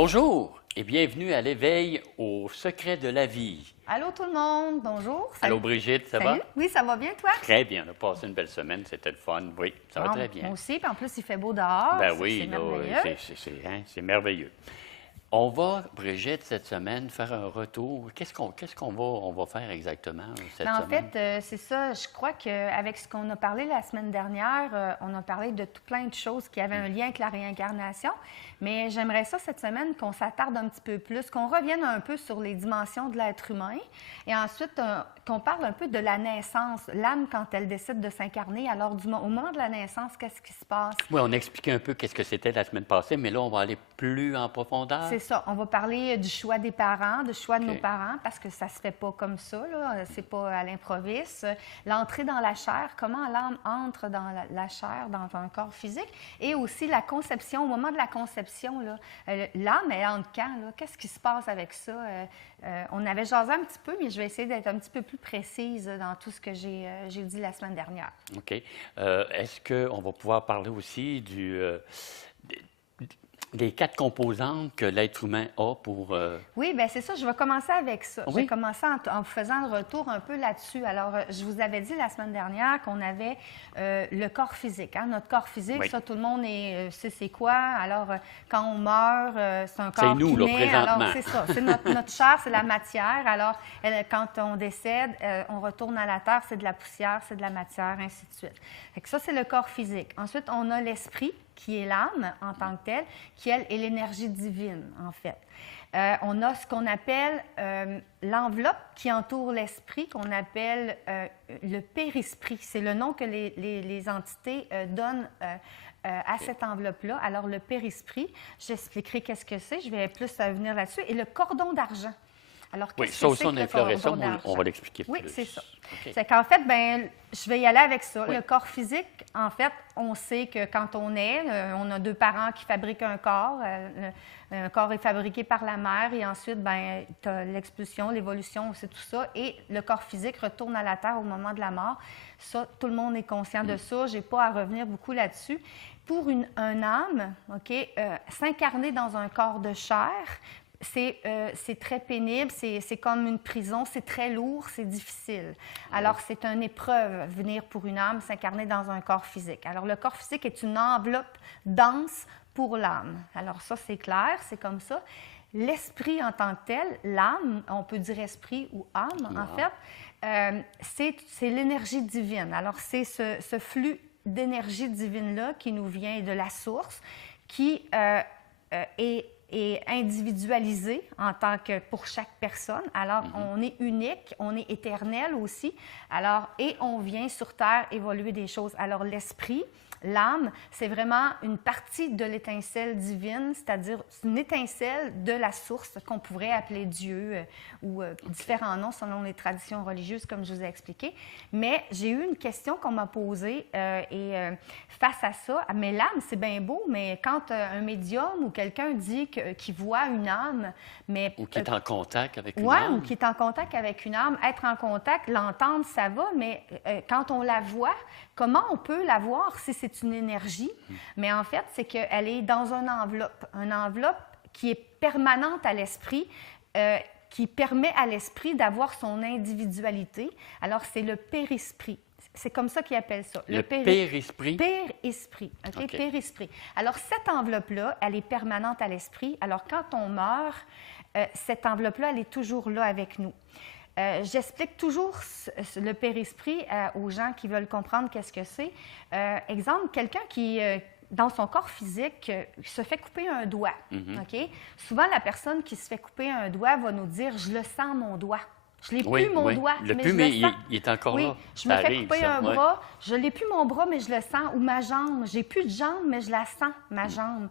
Bonjour et bienvenue à l'éveil au secret de la vie. Allô tout le monde, bonjour. Salut. Allô Brigitte, ça Salut. va? Oui, ça va bien toi? Très bien, on a passé une belle semaine, c'était le fun, oui, ça va Bon, très bien. Moi aussi, puis en plus il fait beau dehors. Ben c'est oui, là, merveilleux. c'est merveilleux. On va, Brigitte, cette semaine, faire un retour. Qu'est-ce qu'on va faire exactement cette Mais en semaine? fait, c'est ça. Je crois qu'avec ce qu'on a parlé la semaine dernière, on a parlé de tout plein de choses qui avaient un lien avec la réincarnation. Mais j'aimerais ça cette semaine qu'on s'attarde un petit peu plus, qu'on revienne un peu sur les dimensions de l'être humain et ensuite qu'on parle un peu de la naissance, l'âme quand elle décide de s'incarner. Alors, au moment de la naissance, qu'est-ce qui se passe? Oui, on a expliqué un peu qu'est-ce que c'était la semaine passée, mais là, on va aller plus en profondeur. C'est ça. On va parler du choix des parents, du choix de OK. nos parents, parce que ça ne se fait pas comme ça, là. C'est pas à l'improviste. L'entrée dans la chair, comment l'âme entre dans la chair, dans un corps physique, et aussi la conception. Au moment de la conception, là, l'âme, elle entre quand, là? Qu'est-ce qui se passe avec ça? On avait jasé un petit peu, mais je vais essayer d'être un petit peu plus précise dans tout ce que j'ai dit la semaine dernière. OK. Est-ce qu'on va pouvoir parler aussi des 4 composantes que l'être humain a pour... Oui, bien c'est ça. Je vais commencer avec ça. Oui. Je vais commencer en vous faisant le retour un peu là-dessus. Alors, je vous avais dit la semaine dernière qu'on avait le corps physique. Hein? Notre corps physique, Oui. ça, tout le monde sait c'est quoi. Alors, quand on meurt, c'est un corps C'est nous, qui là, naît. présentement. Alors, c'est ça. C'est notre chair, c'est la matière. Alors, quand on décède, on retourne à la terre, c'est de la poussière, c'est de la matière, ainsi de suite. Fait que ça, c'est le corps physique. Ensuite, on a l'esprit, qui est l'âme en tant que telle, qui, elle, est l'énergie divine, en fait. On a ce qu'on appelle l'enveloppe qui entoure l'esprit, qu'on appelle le périsprit. C'est le nom que les entités donnent à cette enveloppe-là. Alors, le périsprit, j'expliquerai qu'est-ce que c'est, je vais plus venir là-dessus. Et le cordon d'argent. Alors, Oui, qu'est-ce ça que aussi, c'est on que a le effleuré ça, cordon on va l'expliquer Oui, plus. c'est ça. OK. C'est qu'en fait, ben, je vais y aller avec ça. Oui. Le corps physique, en fait, on sait que quand on est, on a 2 parents qui fabriquent un corps. Un corps est fabriqué par la mère et ensuite, ben, tu as l'expulsion, l'évolution, c'est tout ça. Et le corps physique retourne à la terre au moment de la mort. Ça, tout le monde est conscient de ça. Je n'ai pas à revenir beaucoup là-dessus. Pour un âme, OK, s'incarner dans un corps de chair, c'est très pénible, c'est comme une prison, c'est très lourd, c'est difficile. Alors, c'est une épreuve, venir pour une âme, s'incarner dans un corps physique. Alors, le corps physique est une enveloppe dense pour l'âme. Alors, ça, c'est clair, c'est comme ça. L'esprit en tant que tel, l'âme, on peut dire esprit ou âme, en fait, c'est l'énergie divine. Alors, c'est ce flux d'énergie divine-là qui nous vient de la source, qui est individualisé en tant que pour chaque personne. Alors, on est unique, on est éternel aussi. Alors, et on vient sur Terre évoluer des choses. Alors, l'esprit, l'âme, c'est vraiment une partie de l'étincelle divine, c'est-à-dire une étincelle de la source qu'on pourrait appeler Dieu ou différents noms selon les traditions religieuses, comme je vous ai expliqué. Mais j'ai eu une question qu'on m'a posée face à ça, mais l'âme, c'est bien beau, mais quand un médium ou quelqu'un dit qu'il voit une âme, mais... Ou qui est en contact avec une Oui, âme. ou qui est en contact avec une âme. Être en contact, l'entendre, ça va, mais quand on la voit, comment on peut la voir si c'est une énergie? Mais en fait, c'est qu'elle est dans une enveloppe qui est permanente à l'esprit, qui permet à l'esprit d'avoir son individualité. Alors, c'est le périsprit. C'est comme ça qu'ils appellent ça. Le périsprit? Périsprit, OK? OK. Périsprit. Alors, cette enveloppe-là, elle est permanente à l'esprit. Alors, quand on meurt, cette enveloppe-là, elle est toujours là avec nous. J'explique toujours le périsprit aux gens qui veulent comprendre qu'est-ce que c'est. Exemple, quelqu'un qui, dans son corps physique, se fait couper un doigt. OK? Souvent, la personne qui se fait couper un doigt va nous dire « je le sens, mon doigt ». Je l'ai plus, mon doigt, Le mais plus, je mais le sens. il est encore Oui, là. je me Ça fais arrive, couper ça, un ouais. bras, je l'ai plus mon bras, mais je le sens, ou ma jambe. J'ai plus de jambe, mais je la sens, ma jambe.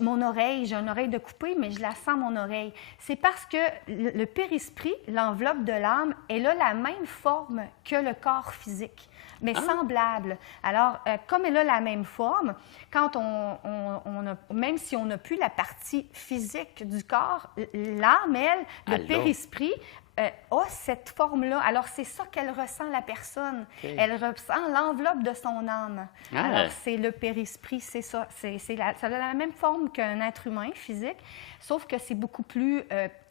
Mon oreille, j'ai une oreille de coupée, mais je la sens, mon oreille. C'est parce que le périsprit, l'enveloppe de l'âme, elle a la même forme que le corps physique, mais semblable. Alors, comme elle a la même forme, quand même si on n'a plus la partie physique du corps, l'âme, elle, le périsprit, a cette forme-là. Alors, c'est ça qu'elle ressent, la personne. OK. Elle ressent l'enveloppe de son âme. Ah. Alors, c'est le périsprit, c'est ça. Ça a la même forme qu'un être humain physique, sauf que c'est beaucoup plus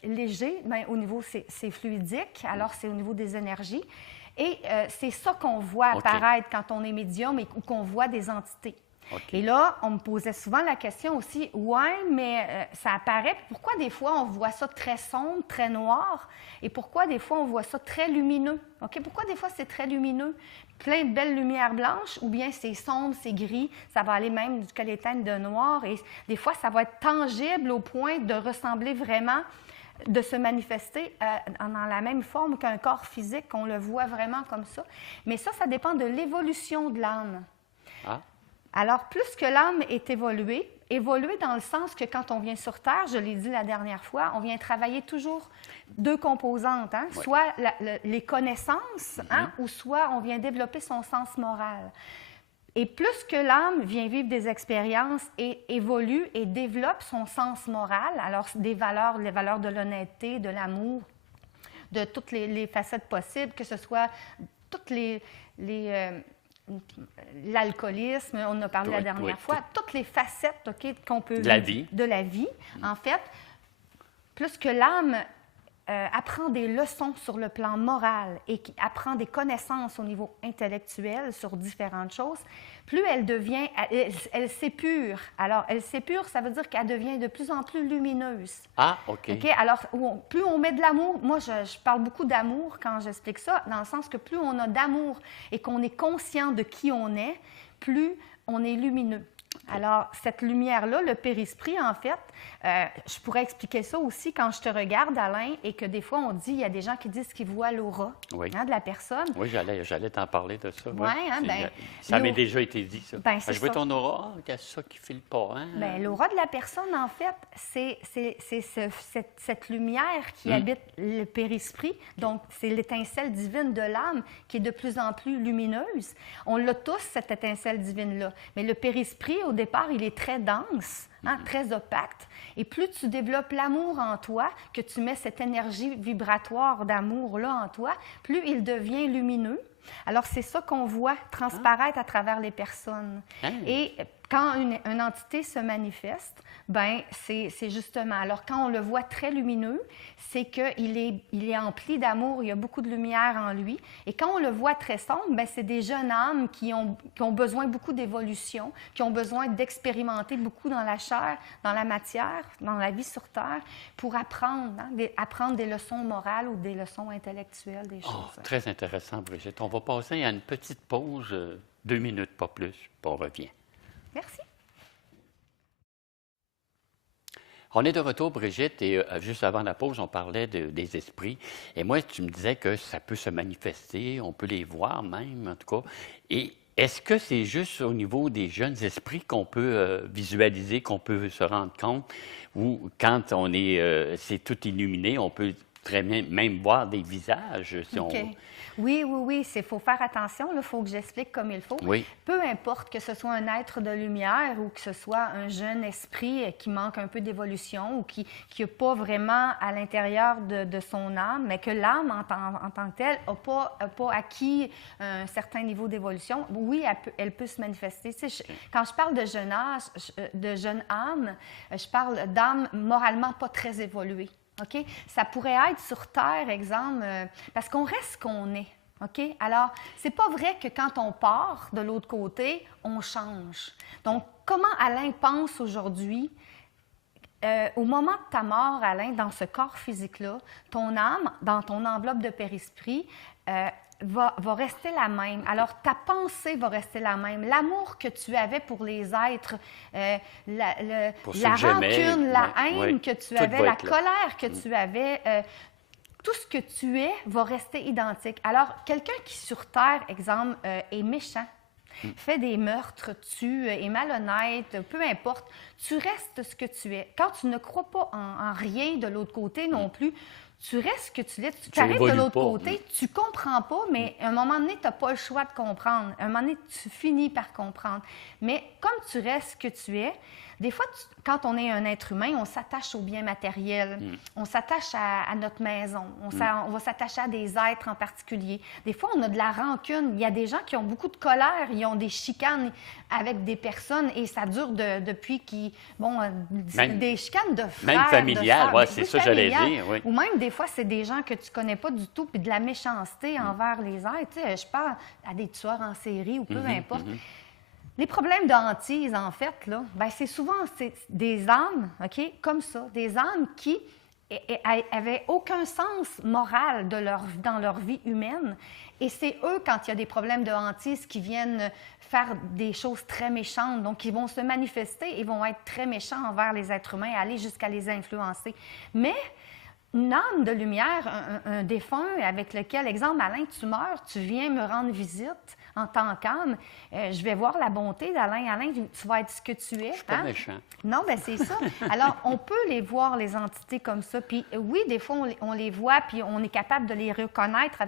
léger. Bien, au niveau, c'est fluidique, alors c'est au niveau des énergies. Et c'est ça qu'on voit OK. apparaître quand on est médium ou qu'on voit des entités. OK. Et là, on me posait souvent la question aussi, ouais, mais ça apparaît, pourquoi des fois on voit ça très sombre, très noir, et pourquoi des fois on voit ça très lumineux? OK? Pourquoi des fois c'est très lumineux, plein de belles lumières blanches, ou bien c'est sombre, c'est gris, ça va aller même jusqu'à les teintes de noir, et des fois ça va être tangible au point de ressembler vraiment, de se manifester dans la même forme qu'un corps physique, on le voit vraiment comme ça. Mais ça dépend de l'évolution de l'âme. Ah. Alors, plus que l'âme est évoluée dans le sens que quand on vient sur Terre, je l'ai dit la dernière fois, on vient travailler toujours deux composantes, hein? Oui. Soit les connaissances, hein? Ou soit on vient développer son sens moral. Et plus que l'âme vient vivre des expériences et évolue et développe son sens moral, alors les valeurs de l'honnêteté, de l'amour, de toutes les facettes possibles, que ce soit toutes l'alcoolisme, on en a parlé la dernière fois, toutes les facettes qu'on peut de la vie. De la vie, en fait, plus que l'âme apprend des leçons sur le plan moral et qui apprend des connaissances au niveau intellectuel sur différentes choses, plus elle devient, elle s'épure. Alors, elle s'épure, ça veut dire qu'elle devient de plus en plus lumineuse. Ah, OK. OK? Alors, plus on met de l'amour, moi, je parle beaucoup d'amour quand j'explique ça, dans le sens que plus on a d'amour et qu'on est conscient de qui on est, plus on est lumineux. Alors, cette lumière-là, le périsprit, en fait, je pourrais expliquer ça aussi quand je te regarde, Alain, et que des fois, on dit, il y a des gens qui disent qu'ils voient l'aura de la personne. Oui, j'allais t'en parler de ça. Oui, hein, bien, ça m'est déjà été dit, ça. Ben, Je vois ton aura, il y a ça qui ne file pas. Hein? Bien, l'aura de la personne, en fait, c'est cette lumière qui habite le périsprit. Donc, c'est l'étincelle divine de l'âme qui est de plus en plus lumineuse. On l'a tous, cette étincelle divine-là. Mais le périsprit, au départ, il est très dense, hein, très opaque. Et plus tu développes l'amour en toi, que tu mets cette énergie vibratoire d'amour-là en toi, plus il devient lumineux. Alors, c'est ça qu'on voit transparaître à travers les personnes. Et quand une entité se manifeste, bien, c'est justement... Alors, quand on le voit très lumineux, c'est qu'il est empli d'amour, il y a beaucoup de lumière en lui. Et quand on le voit très sombre, bien, c'est des jeunes âmes qui ont besoin beaucoup d'évolution, qui ont besoin d'expérimenter beaucoup dans la chair, dans la matière, dans la vie sur Terre, pour apprendre, hein, apprendre des leçons morales ou des leçons intellectuelles, des choses. Très intéressant, Brigitte. On va passer à une petite pause, 2 minutes, pas plus, puis on revient. Merci. On est de retour, Brigitte, et juste avant la pause, on parlait des esprits. Et moi, tu me disais que ça peut se manifester, on peut les voir même, en tout cas. Et est-ce que c'est juste au niveau des jeunes esprits qu'on peut visualiser, qu'on peut se rendre compte, ou quand on est, c'est tout illuminé, on peut très bien même voir des visages, si on... Oui, il faut faire attention, il faut que j'explique comme il faut. Oui. Peu importe que ce soit un être de lumière ou que ce soit un jeune esprit qui manque un peu d'évolution ou qui n'a pas vraiment à l'intérieur de son âme, mais que l'âme en tant que telle n'a pas acquis un certain niveau d'évolution, oui, elle peut se manifester. Tu sais, quand je parle de jeune âge, de jeune âme, je parle d'âme moralement pas très évoluée. OK? Ça pourrait être sur Terre, exemple, parce qu'on reste ce qu'on est. OK? Alors, c'est pas vrai que quand on part de l'autre côté, on change. Donc, comment Alain pense aujourd'hui, au moment de ta mort, Alain, dans ce corps physique-là, ton âme, dans ton enveloppe de périsprit, va rester la même. Alors, ta pensée va rester la même. L'amour que tu avais pour les êtres, la rancune, la haine que tu avais, la colère que tu avais, tout ce que tu es va rester identique. Alors, quelqu'un qui, sur Terre, exemple, est méchant, fait des meurtres, tue, est malhonnête, peu importe, tu restes ce que tu es. Quand tu ne crois pas en rien de l'autre côté non plus, tu restes ce que tu es. Tu arrives de l'autre côté, tu ne comprends pas, mais à un moment donné, tu n'as pas le choix de comprendre. À un moment donné, tu finis par comprendre. Mais comme tu restes ce que tu es, des fois, quand on est un être humain, on s'attache aux biens matériels, on s'attache à notre maison, on va s'attacher à des êtres en particulier. Des fois, on a de la rancune. Il y a des gens qui ont beaucoup de colère, ils ont des chicanes avec des personnes et ça dure depuis des chicanes de frères. Même familiales, oui, c'est ça que j'allais dire. Oui. Ou même, des fois, c'est des gens que tu connais pas du tout, puis de la méchanceté envers les êtres. Tu sais, je parle à des tueurs en série ou peu importe. Les problèmes de hantise, en fait, là, c'est souvent des âmes, OK, comme ça, des âmes qui n'avaient aucun sens moral dans leur vie humaine. Et c'est eux, quand il y a des problèmes de hantise, qui viennent faire des choses très méchantes. Donc, ils vont se manifester et vont être très méchants envers les êtres humains, aller jusqu'à les influencer. Mais une âme de lumière, un défunt avec lequel, exemple, Alain, tu meurs, tu viens me rendre visite en tant qu'âme, je vais voir la bonté d'Alain. Alain, tu vas être ce que tu es. Je suis pas méchant. Non, bien, c'est ça. Alors, on peut les voir, les entités comme ça. Puis oui, des fois, on les voit, puis on est capable de les reconnaître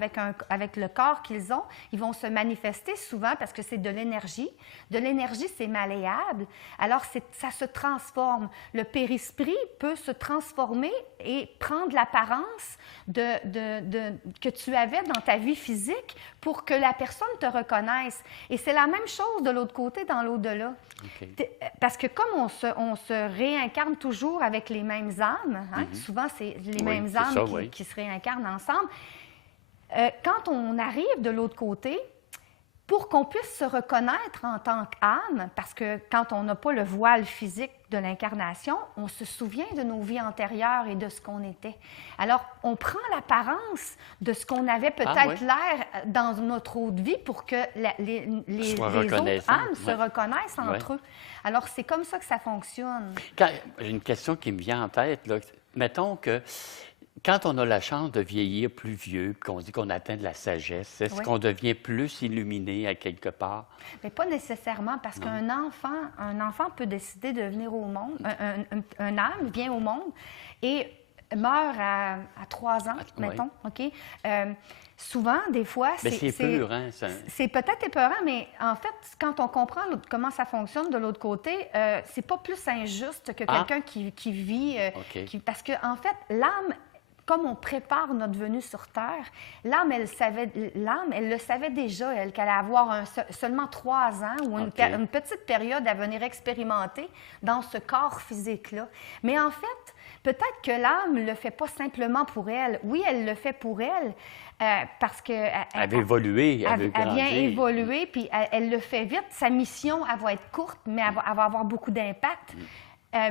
avec le corps qu'ils ont. Ils vont se manifester souvent parce que c'est de l'énergie. De l'énergie, c'est malléable. Alors, ça se transforme. Le périsprit peut se transformer et prendre l'apparence que tu avais dans ta vie physique pour que la personne te reconnaisse. Et c'est la même chose de l'autre côté, dans l'au-delà. Okay. Parce que comme on se réincarne toujours avec les mêmes âmes, souvent c'est les mêmes âmes qui se réincarnent ensemble, quand on arrive de l'autre côté, pour qu'on puisse se reconnaître en tant qu'âme, parce que quand on n'a pas le voile physique de l'incarnation, on se souvient de nos vies antérieures et de ce qu'on était. Alors, on prend l'apparence de ce qu'on avait peut-être l'air dans notre autre vie pour que les autres âmes se reconnaissent entre eux. Alors, c'est comme ça que ça fonctionne. J'ai une question qui me vient en tête, là. Mettons que quand on a la chance de vieillir plus vieux, puis qu'on dit qu'on atteint de la sagesse, est-ce qu'on devient plus illuminé à quelque part? Mais pas nécessairement, parce qu'un enfant peut décider de venir au monde. Un âme vient au monde et meurt à 3 ans, mettons. OK? Souvent, des fois, c'est épeurant, ça. C'est peut-être épeurant, mais en fait, quand on comprend comment ça fonctionne de l'autre côté, c'est pas plus injuste que quelqu'un qui vit... parce que, en fait, l'âme... Comme on prépare notre venue sur Terre, l'âme, elle le savait déjà, qu'elle allait avoir seulement 3 ans ou une petite période à venir expérimenter dans ce corps physique-là. Mais en fait, peut-être que l'âme ne le fait pas simplement pour elle. Oui, elle le fait pour elle, parce qu'elle veut évoluer, elle vient évoluer, puis elle le fait vite. Sa mission, elle va être courte, mais elle va avoir beaucoup d'impact.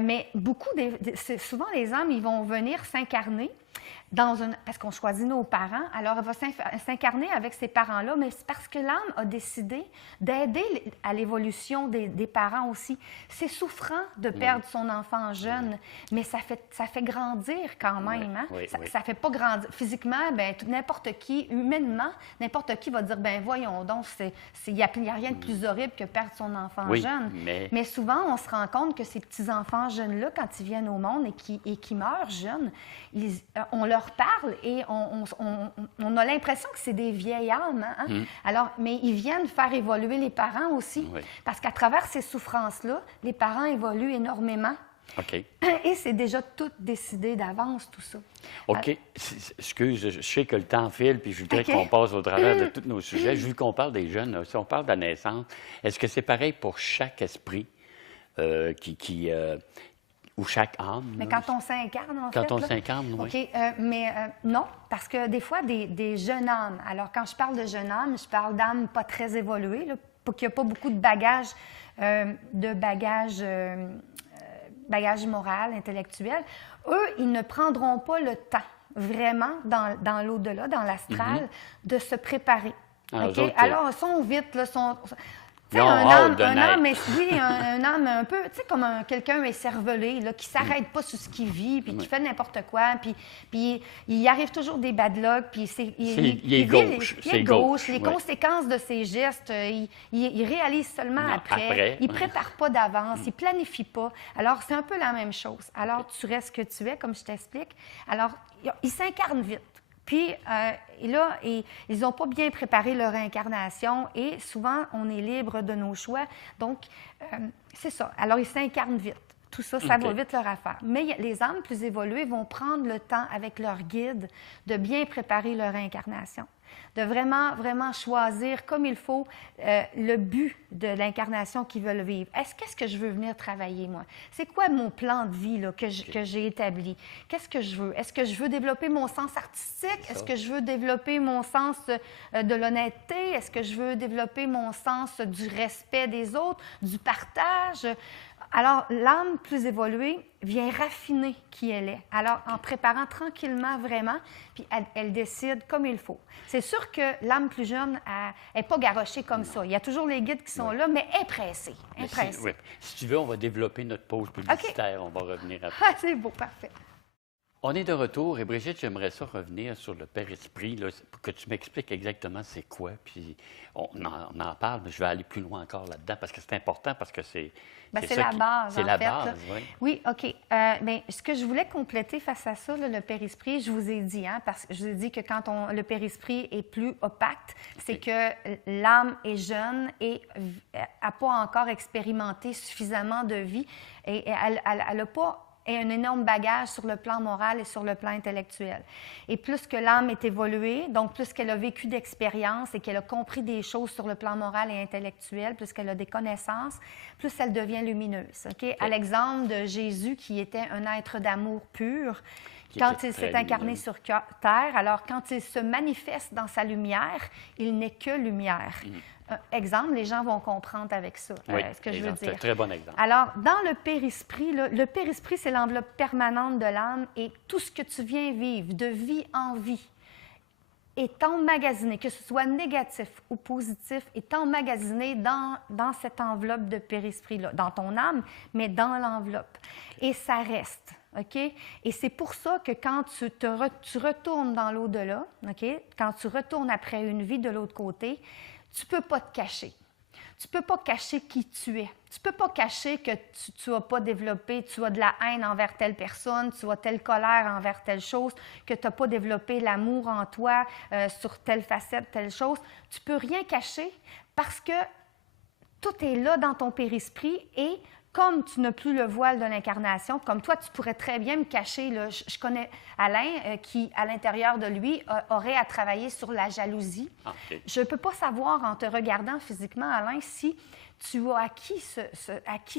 Mais souvent, les âmes, ils vont venir s'incarner parce qu'on choisit nos parents. Alors, elle va s'incarner avec ces parents-là, mais c'est parce que l'âme a décidé d'aider à l'évolution des parents aussi. C'est souffrant de perdre son enfant jeune, mais ça fait grandir quand même. Ça fait pas grandir. Physiquement, n'importe qui, humainement, n'importe qui va dire, voyons donc, il n'y a rien de plus horrible que perdre son enfant jeune. Mais souvent, on se rend compte que ces petits-enfants jeunes-là, quand ils viennent au monde et qui meurent jeunes, on leur parle et on a l'impression que c'est des vieilles âmes. Alors, mais ils viennent faire évoluer les parents aussi. Parce qu'à travers ces souffrances-là, les parents évoluent énormément. OK. Et c'est déjà tout décidé d'avance, tout ça. OK. Excuse, je sais que le temps file, puis je voudrais qu'on passe au travers de tous nos sujets. Vu qu'on parle des jeunes, si on parle de la naissance, est-ce que c'est pareil pour chaque esprit ou chaque âme? Mais quand on s'incarne, en fait. Quand on s'incarne, oui. OK, mais non, parce que des fois, des jeunes âmes. Alors, quand je parle de jeunes âmes, je parle d'âmes pas très évoluées, qu'il n'y a pas beaucoup de bagages moral, intellectuel. Eux, ils ne prendront pas le temps, vraiment, dans l'au-delà, dans l'astral, de se préparer. Alors, ils sont vite, là, un âme, mais oui, un âme un peu, tu sais, comme quelqu'un écervelé, là, qui ne s'arrête pas sur ce qu'il vit, puis qui fait n'importe quoi, puis il arrive toujours des bad luck, puis il est gauche. Il est gauche. Les conséquences de ses gestes, il réalise seulement après. Il ne prépare pas d'avance, il ne planifie pas. Alors, c'est un peu la même chose. Alors, tu restes ce que tu es, comme je t'explique. Alors, il s'incarne vite. Puis là, ils n'ont pas bien préparé leur incarnation et souvent, on est libre de nos choix. Donc, c'est ça. Alors, ils s'incarnent vite. tout ça, ça va vite leur affaire. Mais les âmes plus évoluées vont prendre le temps avec leur guide de bien préparer leur incarnation, de vraiment, vraiment choisir comme il faut le but de l'incarnation qu'ils veulent vivre. Qu'est-ce que je veux venir travailler, moi? C'est quoi mon plan de vie là, que j'ai établi? Qu'est-ce que je veux? Est-ce que je veux développer mon sens artistique? Est-ce que je veux développer mon sens de l'honnêteté? Est-ce que je veux développer mon sens du respect des autres, du partage? Alors, l'âme plus évoluée vient raffiner qui elle est. Alors, en préparant tranquillement, vraiment, puis elle décide comme il faut. C'est sûr que l'âme plus jeune n'est pas garochée comme ça. Il y a toujours les guides qui sont là, mais elle est pressée. Si tu veux, on va développer notre pause publicitaire. On va revenir après. Ah, c'est beau, parfait. On est de retour et Brigitte, j'aimerais ça revenir sur le Père-Esprit, là, pour que tu m'expliques exactement c'est quoi. Puis on en parle, mais je vais aller plus loin encore là-dedans parce que c'est important, parce que c'est la base. C'est la base, oui. Oui, OK. Bien, ce que je voulais compléter face à ça, là, le Père-Esprit, je vous ai dit, parce que je vous ai dit que quand le Père-Esprit est plus opaque, c'est que l'âme est jeune et n'a pas encore expérimenté suffisamment de vie et elle n'a pas un énorme bagage sur le plan moral et sur le plan intellectuel. Et plus que l'âme est évoluée, donc plus qu'elle a vécu d'expérience et qu'elle a compris des choses sur le plan moral et intellectuel, plus qu'elle a des connaissances, plus elle devient lumineuse. Okay? À l'exemple de Jésus, qui était un être d'amour pur, quand il s'est incarné sur terre, alors quand il se manifeste dans sa lumière, il n'est que lumière. Exemple, les gens vont comprendre avec ça, ce que je veux dire. C'est un très bon exemple. Alors, dans le Père-Esprit, le Père-Esprit, c'est l'enveloppe permanente de l'âme et tout ce que tu viens vivre, de vie en vie, est emmagasiné, que ce soit négatif ou positif, est emmagasiné dans cette enveloppe de Père-Esprit-là, dans ton âme, mais dans l'enveloppe. Et ça reste, OK? Et c'est pour ça que quand tu retournes dans l'au-delà, OK? Quand tu retournes après une vie de l'autre côté, tu ne peux pas te cacher. Tu ne peux pas cacher qui tu es. Tu ne peux pas cacher que tu n'as pas développé, tu as de la haine envers telle personne, tu as telle colère envers telle chose, que tu n'as pas développé l'amour en toi sur telle facette, telle chose. Tu ne peux rien cacher parce que tout est là dans ton périsprit et comme tu n'as plus le voile de l'incarnation, comme toi, tu pourrais très bien me cacher. Là, je connais Alain qui, à l'intérieur de lui, aurait à travailler sur la jalousie. Okay. Je ne peux pas savoir, en te regardant physiquement, Alain, si tu as acquis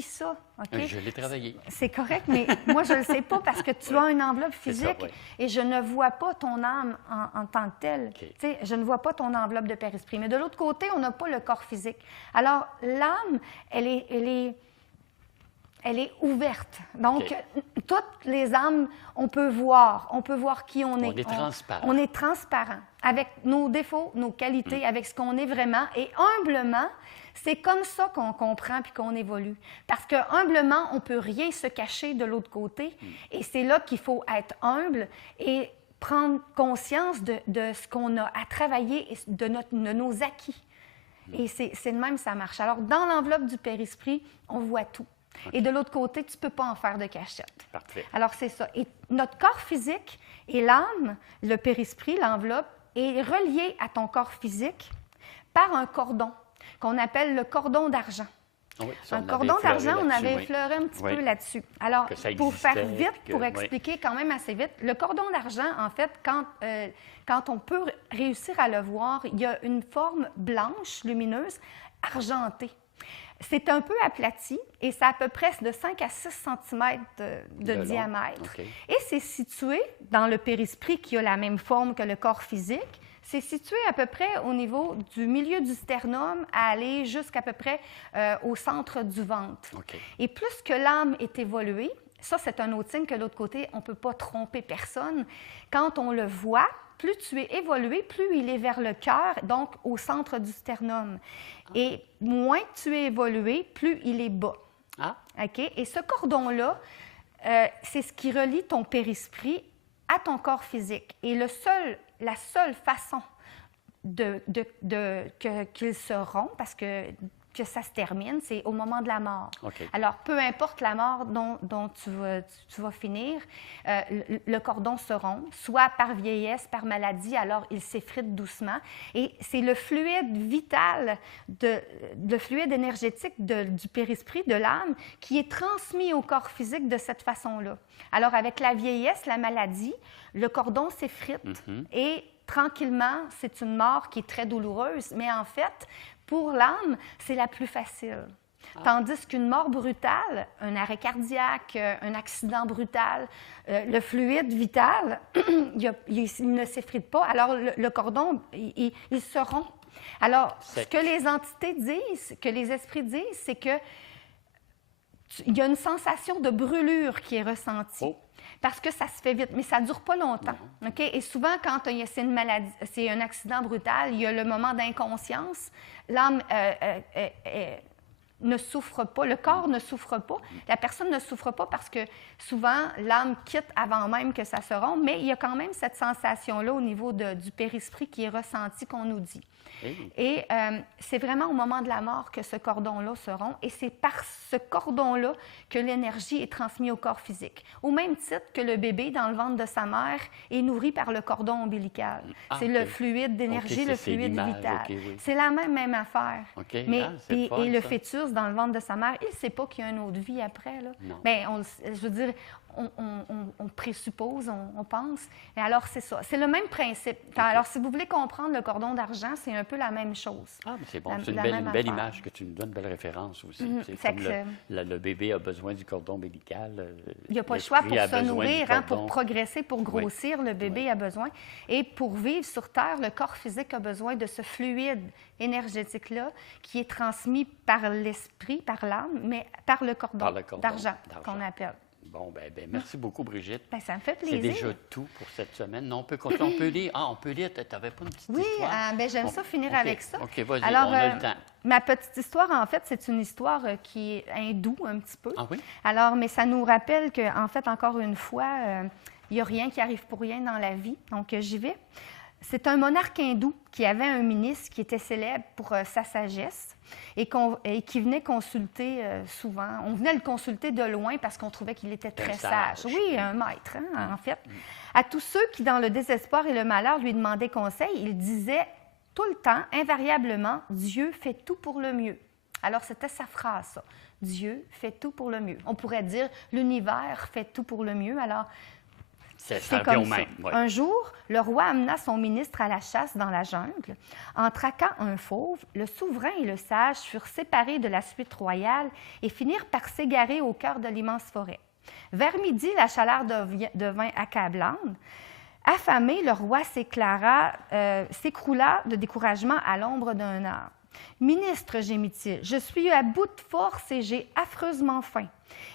ça. Okay? Je l'ai travaillé. C'est correct, mais moi, je ne le sais pas parce que tu as une enveloppe physique et je ne vois pas ton âme en tant que telle. Okay. Je ne vois pas ton enveloppe de Père-Esprit. Mais de l'autre côté, on n'a pas le corps physique. Alors, l'âme, elle est ouverte. Donc, toutes les âmes, on peut voir qui on est. On est transparent. On est transparent avec nos défauts, nos qualités, avec ce qu'on est vraiment. Et humblement, c'est comme ça qu'on comprend puis qu'on évolue. Parce que humblement, on ne peut rien se cacher de l'autre côté. Et c'est là qu'il faut être humble et prendre conscience de ce qu'on a à travailler et de nos acquis. Et c'est de même que ça marche. Alors, dans l'enveloppe du Père-Esprit, on voit tout. Okay. Et de l'autre côté, tu ne peux pas en faire de cachette. Parfait. Alors, c'est ça. Et notre corps physique et l'âme, le périsprit, l'enveloppe, est relié à ton corps physique par un cordon qu'on appelle le cordon d'argent. Oui, un cordon d'argent, on avait effleuré un petit peu là-dessus. Alors, pour faire vite, pour expliquer quand même assez vite, le cordon d'argent, en fait, quand on peut réussir à le voir, il y a une forme blanche, lumineuse, argentée. C'est un peu aplati et c'est à peu près de 5 à 6 cm de diamètre. Okay. Et c'est situé dans le périsprit qui a la même forme que le corps physique. C'est situé à peu près au niveau du milieu du sternum à aller jusqu'à peu près au centre du ventre. Okay. Et plus que l'âme est évoluée, ça c'est un autre signe que de l'autre côté, on ne peut pas tromper personne. Quand on le voit, plus tu es évolué, plus il est vers le cœur, donc au centre du sternum. Et moins tu es évolué, plus il est bas. OK? Et ce cordon-là, c'est ce qui relie ton périsprit à ton corps physique. Et la seule façon qu'il se rompt, parce que que ça se termine, c'est au moment de la mort. OK. Alors, peu importe la mort dont tu vas finir, le cordon se rompt, soit par vieillesse, par maladie, alors il s'effrite doucement. Et c'est le fluide vital, le fluide énergétique du périsprit, de l'âme, qui est transmis au corps physique de cette façon-là. Alors, avec la vieillesse, la maladie, le cordon s'effrite et tranquillement, c'est une mort qui est très douloureuse, mais en fait, pour l'âme, c'est la plus facile. Tandis qu'une mort brutale, un arrêt cardiaque, un accident brutal, le fluide vital, il ne s'effrite pas. Alors, le cordon, il se rompt. Alors, ce que les entités disent, que les esprits disent, c'est que il y a une sensation de brûlure qui est ressentie. Oh. Parce que ça se fait vite, mais ça ne dure pas longtemps. Okay? Et souvent, quand c'est une maladie, c'est un accident brutal, il y a le moment d'inconscience, l'âme ne souffre pas, le corps ne souffre pas, la personne ne souffre pas parce que souvent, l'âme quitte avant même que ça se rompe, mais il y a quand même cette sensation-là au niveau du périsprit qui est ressentie, qu'on nous dit. Et c'est vraiment au moment de la mort que ce cordon-là se rompt, et c'est par ce cordon-là que l'énergie est transmise au corps physique. Au même titre que le bébé dans le ventre de sa mère est nourri par le cordon ombilical. C'est le fluide d'énergie, le fluide vital. C'est la même affaire. Mais, et le fœtus dans le ventre de sa mère, il ne sait pas qu'il y a une autre vie après. Là. Bien, je veux dire, on présuppose, on pense. Et alors, c'est ça. C'est le même principe. Alors, si vous voulez comprendre le cordon d'argent, c'est un peu la même chose. Ah, mais c'est bon. C'est une belle image que tu nous donnes, une belle référence aussi. C'est comme le bébé a besoin du cordon ombilical. Il n'y a pas le choix pour se nourrir, pour progresser, pour grossir. Le bébé a besoin. Et pour vivre sur Terre, le corps physique a besoin de ce fluide énergétique-là qui est transmis par l'esprit, par l'âme, mais par le cordon d'argent qu'on appelle. Bon, ben merci beaucoup, Brigitte. Ben, ça me fait plaisir. C'est déjà tout pour cette semaine. Non, on peut continuer. On peut lire. Ah, on peut lire. Tu n'avais pas une petite histoire? Oui, j'aime ça finir avec ça. OK, vas-y, alors, on a le temps. Ma petite histoire, en fait, c'est une histoire qui est hindoue un petit peu. Ah oui? Alors, mais ça nous rappelle qu'en fait, encore une fois, il n'y a rien qui arrive pour rien dans la vie. Donc, j'y vais. C'est un monarque hindou qui avait un ministre qui était célèbre pour sa sagesse et qui venait consulter souvent. On venait le consulter de loin parce qu'on trouvait qu'il était très sage. Oui, un maître, en fait. À tous ceux qui, dans le désespoir et le malheur, lui demandaient conseil, il disait tout le temps, invariablement, « Dieu fait tout pour le mieux ». Alors, c'était sa phrase, ça. « Dieu fait tout pour le mieux ». On pourrait dire « L'univers fait tout pour le mieux ». Alors, c'est comme ça. Un jour, le roi amena son ministre à la chasse dans la jungle. En traquant un fauve, le souverain et le sage furent séparés de la suite royale et finirent par s'égarer au cœur de l'immense forêt. Vers midi, la chaleur devint accablante. Affamé, le roi s'écroula de découragement à l'ombre d'un arbre. « Ministre, gémit-il, je suis à bout de force et j'ai affreusement faim.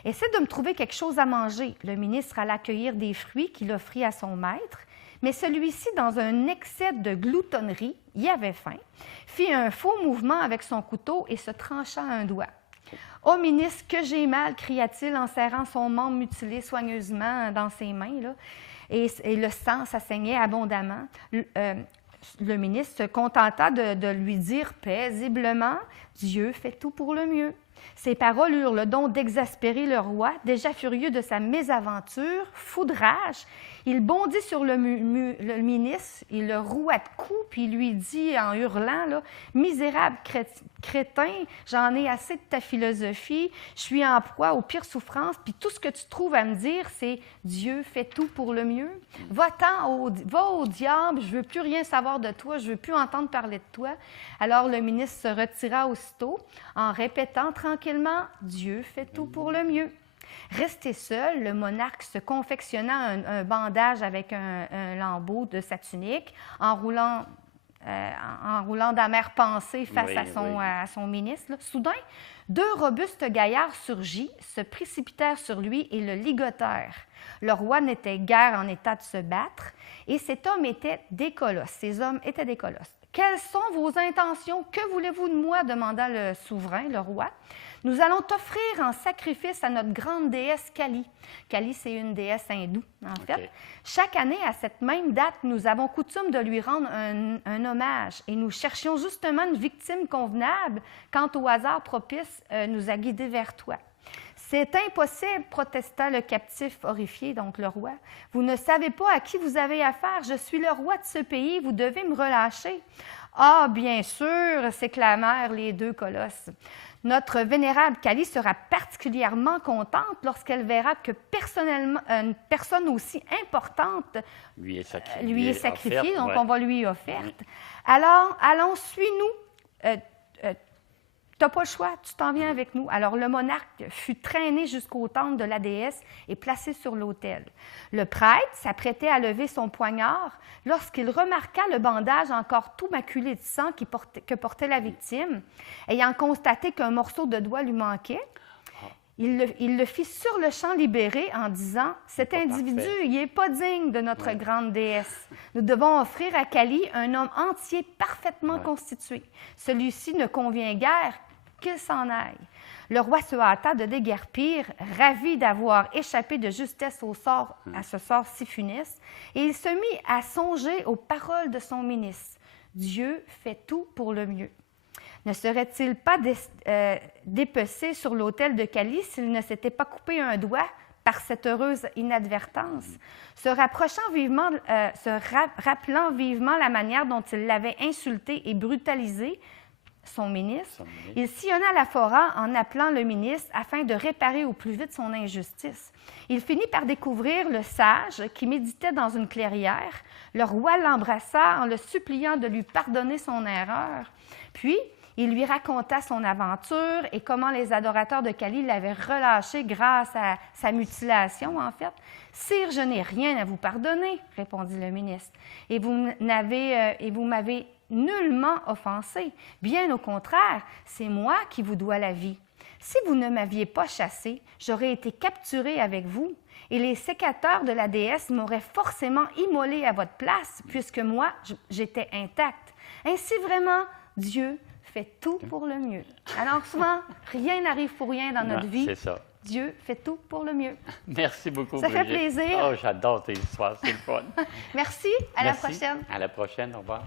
Essaie de me trouver quelque chose à manger. » Le ministre alla cueillir des fruits qu'il offrit à son maître, mais celui-ci, dans un excès de gloutonnerie, y avait faim, fit un faux mouvement avec son couteau et se trancha un doigt. « Ô ministre, que j'ai mal !» cria-t-il en serrant son membre mutilé soigneusement dans ses mains, là, et le sang, ça saignait abondamment. Le ministre se contenta de lui dire paisiblement « Dieu fait tout pour le mieux ». Ces paroles eurent le don d'exaspérer le roi, déjà furieux de sa mésaventure, fou de rage. Il bondit sur le ministre, il le roua de coups, puis il lui dit en hurlant là, « Misérable crétin, j'en ai assez de ta philosophie, je suis en proie aux pires souffrances, puis tout ce que tu trouves à me dire, c'est « Dieu fait tout pour le mieux ». Va au diable, je ne veux plus rien savoir de toi, je ne veux plus entendre parler de toi. Alors le ministre se retira aussitôt en répétant tranquillement « Dieu fait tout pour le mieux ». Resté seul, le monarque se confectionna un bandage avec un lambeau de sa tunique, en roulant d'amères pensées face à son ministre. Là. Soudain, deux robustes gaillards surgis, se précipitèrent sur lui et le ligotèrent. Le roi n'était guère en état de se battre, et cet homme était des colosses. Ces hommes étaient des colosses. Quelles sont vos intentions? Que voulez-vous de moi? Demanda le souverain, le roi. Nous allons t'offrir en sacrifice à notre grande déesse Kali. Kali, c'est une déesse hindoue, en fait. Chaque année, à cette même date, nous avons coutume de lui rendre un hommage et nous cherchions justement une victime convenable quand au hasard propice nous a guidés vers toi. C'est impossible, protesta le captif horrifié, donc le roi. Vous ne savez pas à qui vous avez affaire. Je suis le roi de ce pays, vous devez me relâcher. Ah, bien sûr, s'éclamèrent les deux colosses. Notre vénérable Kali sera particulièrement contente lorsqu'elle verra que une personne aussi importante lui est sacrifiée, offerte, donc on va lui offerte. Alors, allons, suis-nous. Tu n'as pas le choix, tu t'en viens avec nous. Alors, le monarque fut traîné jusqu'au temple de la déesse et placé sur l'autel. Le prêtre s'apprêtait à lever son poignard lorsqu'il remarqua le bandage encore tout maculé de sang que portait la victime. Ayant constaté qu'un morceau de doigt lui manquait, il le fit sur le champ libérer en disant « Cet individu, il n'est pas digne de notre grande déesse. Nous devons offrir à Kali un homme entier parfaitement constitué. Celui-ci ne convient guère qu'il s'en aille. » Le roi se hâta de déguerpir, ravi d'avoir échappé de justesse à ce sort si funeste, et il se mit à songer aux paroles de son ministre. « Dieu fait tout pour le mieux. » Ne serait-il pas dépecé sur l'autel de Kali s'il ne s'était pas coupé un doigt par cette heureuse inadvertance? Se rappelant vivement la manière dont il l'avait insulté et brutalisé, son ministre, il sillonna la forêt en appelant le ministre afin de réparer au plus vite son injustice. Il finit par découvrir le sage qui méditait dans une clairière. Le roi l'embrassa en le suppliant de lui pardonner son erreur. Puis, il lui raconta son aventure et comment les adorateurs de Kali l'avaient relâché grâce à sa mutilation, en fait. « Sire, je n'ai rien à vous pardonner, » répondit le ministre, « et vous m'avez nullement offensé. Bien au contraire, c'est moi qui vous dois la vie. Si vous ne m'aviez pas chassé, j'aurais été capturé avec vous, et les sécateurs de la déesse m'auraient forcément immolé à votre place, puisque moi, j'étais intacte. Ainsi vraiment, Dieu fait tout pour le mieux. » Alors souvent, rien n'arrive pour rien dans notre vie. C'est ça. Dieu fait tout pour le mieux. Merci beaucoup, Ça Brigitte. fait plaisir. Oh, j'adore tes histoires, c'est le fun. Merci. À la prochaine. À la prochaine. Au revoir.